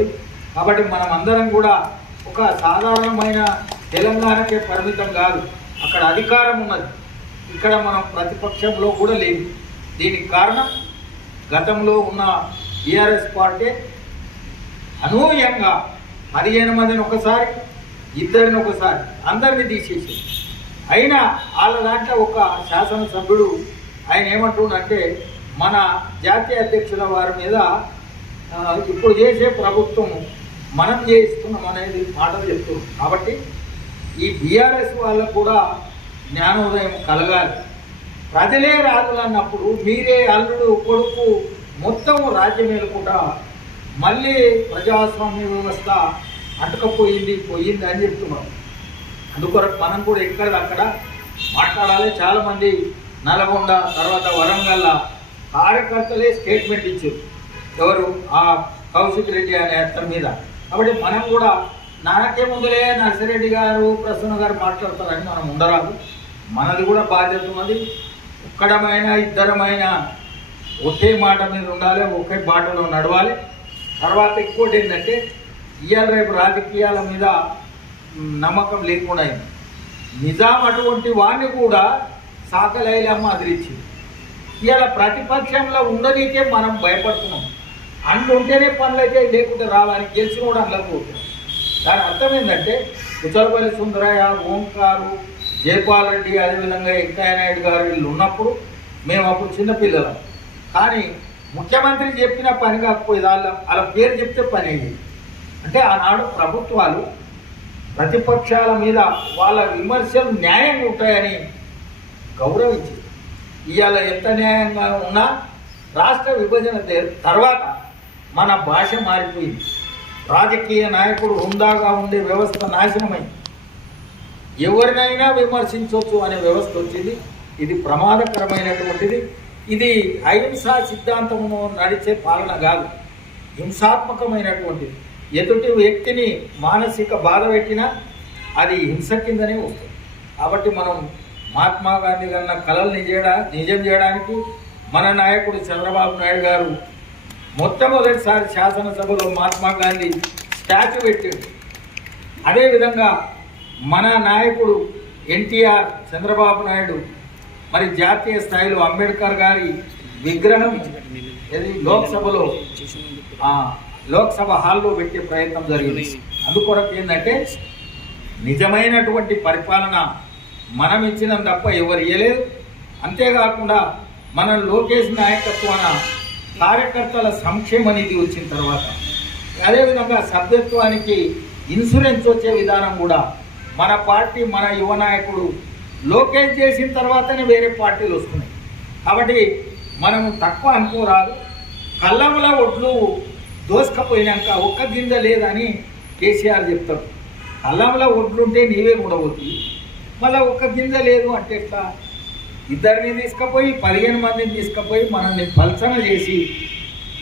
ఉంటుంది. కాబట్టి మనం అందరం కూడా ఒక సాధారణమైన తెలంగాణకే పరిమితం కాదు. అక్కడ అధికారం ఉన్నది. ఇక్కడ మనం ప్రతిపక్షంలో కూడా లేదు దీనికి కారణం గతంలో ఉన్న టీఆర్ఎస్ పార్టీ అనూహ్యంగా పదిహేను మందిని ఒకసారి ఇద్దరిని ఒకసారి అందరిని తీసేసి అయినా వాళ్ళ దాంట్లో ఒక శాసనసభ్యుడు ఆయన ఏమంటుండంటే మన జాతీయ అధ్యక్షుల వారి మీద ఇప్పుడు చేసే ప్రభుత్వం మనం చేస్తున్నాం అనేది మాటలు చెప్తున్నాం కాబట్టి ఈ బీఆర్ఎస్ వాళ్ళకు కూడా జ్ఞానోదయం కలగాలి. ప్రజలే రాజులు అన్నప్పుడు మీరే అల్లుడు కొడుకు మొత్తం రాజ్యం కూడా మళ్ళీ ప్రజాస్వామ్య వ్యవస్థ అటుకపోయింది పోయింది అని చెప్తున్నాం అందుకొరకు మనం కూడా ఎక్కడ అక్కడ మాట్లాడాలి. చాలామంది నల్గొండ తర్వాత వరంగల్ కార్యకర్తలే స్టేట్మెంట్ ఇచ్చారు. ఎవరు? ఆ కౌశిక్ రెడ్డి అనే అతని మీద. కాబట్టి మనం కూడా నాకే ముందులే నర్సిరెడ్డి గారు ప్రసన్న గారు మాట్లాడతారని మనం ఉండరాదు. మనది కూడా బాధ్యత ఉన్నది. ఒక్కడమైన ఇద్దరమైన ఒకే మాట మీద ఉండాలి ఒకే బాటలో నడవాలి. తర్వాత ఇంకోటి ఏంటంటే ఇవాళ రేపు రాజకీయాల మీద నమ్మకం లేకుండా అయింది. నిజాం అటువంటి వాడిని కూడా సాకలైలమ్మ అదిరించింది ఇవాళ ప్రతిపక్షంలో ఉండనీకే మనం భయపడుతున్నాం. అండ్లు ఉంటేనే పనులు అయితే లేకుంటే రావాలని గెలిచిన కూడా దాని అర్థం ఏంటంటే కుచలపల్లి సుందరయ్య ఓంకారు జయపాల్ రెడ్డి అదేవిధంగా వెంకయ్యనాయుడు గారు వీళ్ళు ఉన్నప్పుడు మేము అప్పుడు చిన్నపిల్లలం కానీ ముఖ్యమంత్రి చెప్పిన పని కాకపోయేది వాళ్ళ వాళ్ళ పేరు చెప్తే పని అయ్యేది. అంటే ఆనాడు ప్రభుత్వాలు ప్రతిపక్షాల మీద వాళ్ళ విమర్శలు న్యాయంగా ఉంటాయని గౌరవించింది. ఇవాళ ఎంత న్యాయంగా ఉన్నా రాష్ట్ర విభజన తర్వాత మన భాష మారిపోయింది. రాజకీయ నాయకుడు హుందాగా ఉండే వ్యవస్థ నాశనమైంది. ఎవరినైనా విమర్శించవచ్చు అనే వ్యవస్థ వచ్చింది. ఇది ప్రమాదకరమైనటువంటిది. ఇది అహింసా సిద్ధాంతము నడిచే పాలన కాదు. హింసాత్మకమైనటువంటిది. ఎదుటి వ్యక్తిని మానసిక బాధ పెట్టినా అది హింస కిందనే వస్తుంది. కాబట్టి మనం మహాత్మా గాంధీ కన్నా కళలు నిజేయడా నిజం చేయడానికి మన నాయకుడు చంద్రబాబు నాయుడు గారు మొట్టమొదటిసారి శాసనసభలో మహాత్మా గాంధీ స్టాచ్యూ పెట్టాడు. అదేవిధంగా మన నాయకుడు ఎన్టీఆర్ చంద్రబాబు నాయుడు మరి జాతీయ స్థాయిలో అంబేద్కర్ గారి విగ్రహం లోక్సభలో లోక్సభ హాల్లో పెట్టే ప్రయత్నం జరిగింది. అందుకొరకు ఏంటంటే నిజమైనటువంటి పరిపాలన మనం ఇచ్చినం తప్ప ఎవరు ఇవ్వలేదు అంతేకాకుండా మన లోకేష్ నాయకత్వాన కార్యకర్తల సంక్షేమ నిధి వచ్చిన తర్వాత అదేవిధంగా సభ్యత్వానికి ఇన్సూరెన్స్ వచ్చే విధానం కూడా మన పార్టీ మన యువ నాయకుడు లోకేష్ చేసిన తర్వాతనే వేరే పార్టీలు వస్తున్నాయి. కాబట్టి మనం తక్కువ అనుకోరాదు. కళ్ళముల ఒడ్లు దోసుకపోయినాక ఒక్క గింజ లేదని కేసీఆర్ చెప్తాడు. కళ్ళముల ఒడ్లుంటే నీవే కూడవద్దు మళ్ళీ ఒక్క గింజ లేదు అంటే ఎట్లా? ఇద్దరిని తీసుకుపోయి పదిహేను మందిని తీసుకుపోయి మనల్ని పల్సన చేసి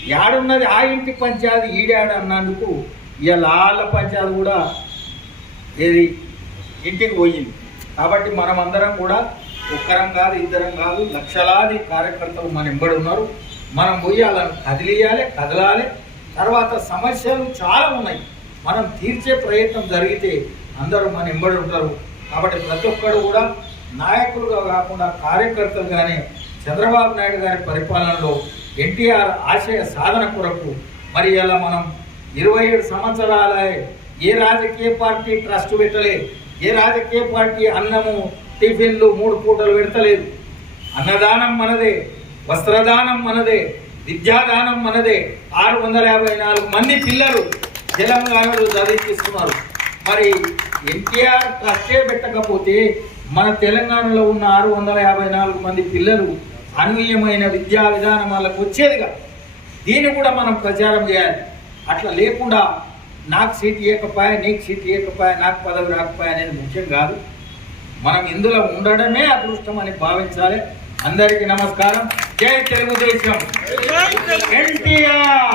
యాడున్నది ఆ ఇంటి పంచాయతీ ఈడాడు అన్నందుకు ఇవాళ వాళ్ళ పంచాయతీ కూడా ఏది? ఇంటికి పోయింది. కాబట్టి మనం అందరం కూడా ఒక్కరం కాదు ఇద్దరం కాదు లక్షలాది కార్యకర్తలు మన ఎంబడి ఉన్నారు. మనం పోయి వాళ్ళని కదిలియాలి కదలాలి. తర్వాత సమస్యలు చాలా ఉన్నాయి. మనం తీర్చే ప్రయత్నం జరిగితే అందరూ మన ఎంబడి ఉంటారు. కాబట్టి ప్రతి ఒక్కరు కూడా నాయకులుగా కాకుండా కార్యకర్తలుగానే చంద్రబాబు నాయుడు గారి పరిపాలనలో ఎన్టీఆర్ ఆశయ సాధన కొరకు మరి ఇలా మనం ఇరవై ఏడు సంవత్సరాల ఏ రాజకీయ పార్టీ ట్రస్ట్ పెట్టలే ఏ రాజకీయ పార్టీ అన్నము టిఫిన్లు మూడు పూటలు పెడతలేదు. అన్నదానం మనదే వస్త్రదానం మనదే విద్యాదానం మనదే ఆరు వందల యాభై నాలుగు మంది పిల్లలు తెలంగాణలో చదివిస్తున్నారు. మరి ఎన్టీఆర్ ట్రస్టే పెట్టకపోతే మన తెలంగాణలో ఉన్న ఆరు వందల యాభై నాలుగు మంది పిల్లలు అనూహ్యమైన విద్యా విధానం వాళ్ళకు వచ్చేదిగా. దీన్ని కూడా మనం ప్రచారం చేయాలి. అట్లా లేకుండా నాకు సీట్ ఇవ్వకపోయా నీకు సీట్ ఇవ్వకపోయా నాకు పదవి రాకపోయా అనేది ముఖ్యం కాదు. మనం ఇందులో ఉండడమే అదృష్టం అని భావించాలి. అందరికీ నమస్కారం. జై తెలుగుదేశం. ఎన్టీఆర్!